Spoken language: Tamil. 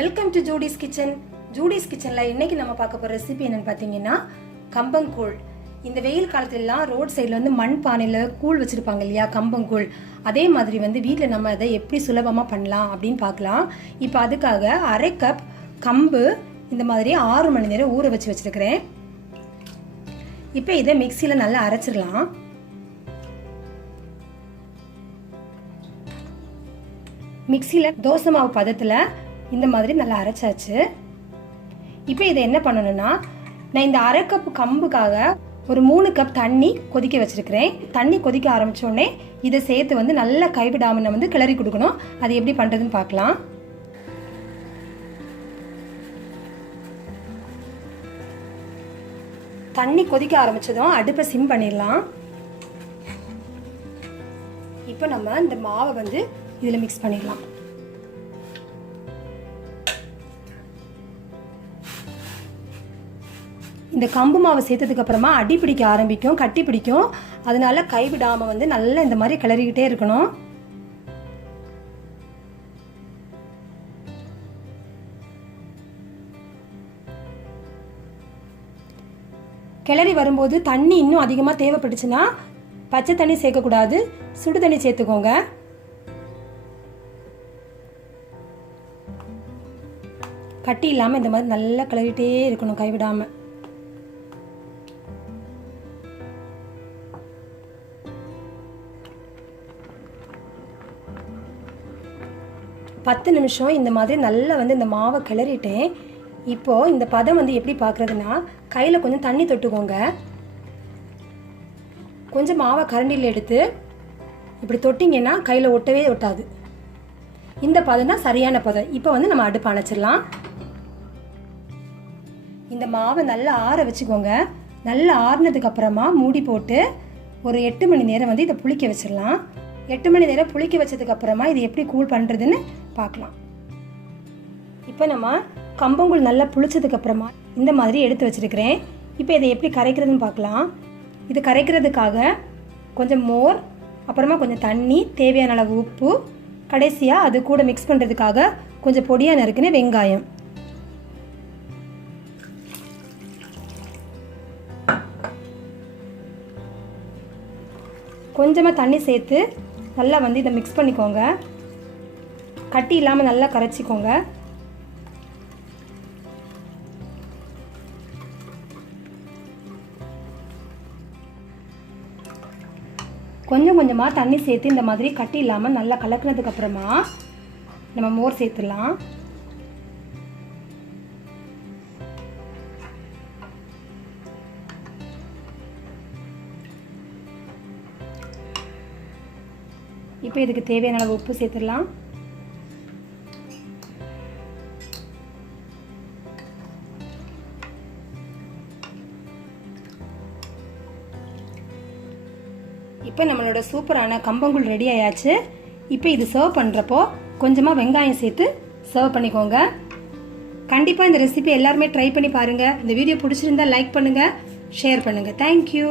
Welcome to Judy's kitchen. Judy's கிச்சனில் இன்றைக்கி நம்ம பார்க்க போகிற ரெசிபி என்னென்னு பார்த்தீங்கன்னா கம்பங்கூழ். இந்த வெயில் காலத்துலலாம் ரோட் சைடில் வந்து மண் பானையில் கூழ் வச்சுருப்பாங்க இல்லையா, கம்பங்கூழ். அதே மாதிரி வந்து வீட்டில் நம்ம அதை எப்படி சுலபமாக பண்ணலாம் அப்படின்னு பார்க்கலாம். இப்போ அதுக்காக அரை கப் கம்பு இந்த மாதிரி 6 மணி நேரம் ஊற வச்சுருக்கிறேன். இப்போ இதை மிக்சியில் நல்லா அரைச்சிடலாம். மிக்சியில் தோசை மாவு பதத்தில் இந்த மாதிரி நல்லா அரைச்சாச்சு. இப்போ இதை என்ன பண்ணணும்னா, நான் இந்த அரை கப் கம்புக்காக ஒரு 3 கப் தண்ணி கொதிக்க வச்சுருக்கிறேன். தண்ணி கொதிக்க ஆரம்பித்தோடனே இதை சேர்த்து வந்து நல்லா கைவிடாமல் நம்ம வந்து கிளறி கொடுக்கணும். அது எப்படி பண்ணுறதுன்னு பார்க்கலாம். தண்ணி கொதிக்க ஆரம்பித்ததும் அடுப்பை சிம் பண்ணிடலாம். இப்போ நம்ம இந்த மாவை வந்து இதில் மிக்ஸ் பண்ணிடலாம். இந்த கம்பு மாவை சேர்த்ததுக்கு அப்புறமா அடி பிடிக்க ஆரம்பிக்கும், கட்டி பிடிக்கும். அதனால கைவிடாமல் வந்து நல்லா இந்த மாதிரி கிளறிக்கிட்டே இருக்கணும். கிளறி வரும்போது தண்ணி இன்னும் அதிகமாக தேவைப்பட்டுச்சுன்னா பச்சை தண்ணி சேர்க்கக்கூடாது, சுடு தண்ணி சேர்த்துக்கோங்க. கட்டி இல்லாமல் இந்த மாதிரி நல்லா கிளறிட்டே இருக்கணும் கைவிடாமல். பத்து நிமிஷம் இந்த மாதிரி நல்லா வந்து இந்த மாவை கிளறிட்டேன். இப்போது இந்த பதம் வந்து எப்படி பார்க்குறதுனா, கையில் கொஞ்சம் தண்ணி தொட்டுக்கோங்க. கொஞ்சம் மாவை கரண்டியில் எடுத்து இப்படி தொட்டிங்கன்னா கையில் ஒட்டவே ஒட்டாது. இந்த பதம் தான் சரியான பதம். இப்போ வந்து நம்ம அடுப்பு அணைச்சிடலாம். இந்த மாவை நல்லா ஆற வச்சுக்கோங்க. நல்லா ஆறுனதுக்கு அப்புறமா மூடி போட்டு ஒரு 8 மணி நேரம் வந்து இதை புளிக்க வச்சிடலாம். 8 மணி நேரம் புளிக்க வச்சதுக்கு அப்புறமா இது எப்படி கூழ் பண்ணுறதுன்னு பார்க்கலாம். இப்போ நம்ம கம்பங்கூழ் நல்லா புளிச்சதுக்கு அப்புறமா இந்த மாதிரி எடுத்து வச்சிருக்கிறேன். இப்போ இதை எப்படி கரைக்கிறதுன்னு பார்க்கலாம். இது கரைக்கிறதுக்காக கொஞ்சம் மோர், அப்புறமா கொஞ்சம் தண்ணி, தேவையான அளவு உப்பு, கடைசியாக அது கூட மிக்ஸ் பண்ணுறதுக்காக கொஞ்சம் பொடியாக நறுக்குன வெங்காயம். கொஞ்சமாக தண்ணி சேர்த்து நல்லா வந்து இதை மிக்ஸ் பண்ணிக்கோங்க. கட்டி இல்லாமல் நல்லா கரைச்சிக்கோங்க. கொஞ்சம் கொஞ்சமாக தண்ணி சேர்த்து இந்த மாதிரி கட்டி இல்லாமல் நல்லா கலக்கினதுக்கு அப்புறமா நம்ம மோர் சேர்த்துடலாம். இப்போ இதுக்கு தேவையான அளவு உப்பு சேர்த்துடலாம். இப்போ நம்மளோட சூப்பரான கம்பங்கூழ் ரெடி ஆயாச்சு. இப்போ இது சர்வ் பண்ணுறப்போ கொஞ்சமாக வெங்காயம் சேர்த்து சர்வ் பண்ணிக்கோங்க. கண்டிப்பாக இந்த ரெசிபி எல்லாருமே ட்ரை பண்ணி பாருங்கள். இந்த வீடியோ பிடிச்சிருந்தா லைக் பண்ணுங்கள், ஷேர் பண்ணுங்கள். தேங்க்யூ.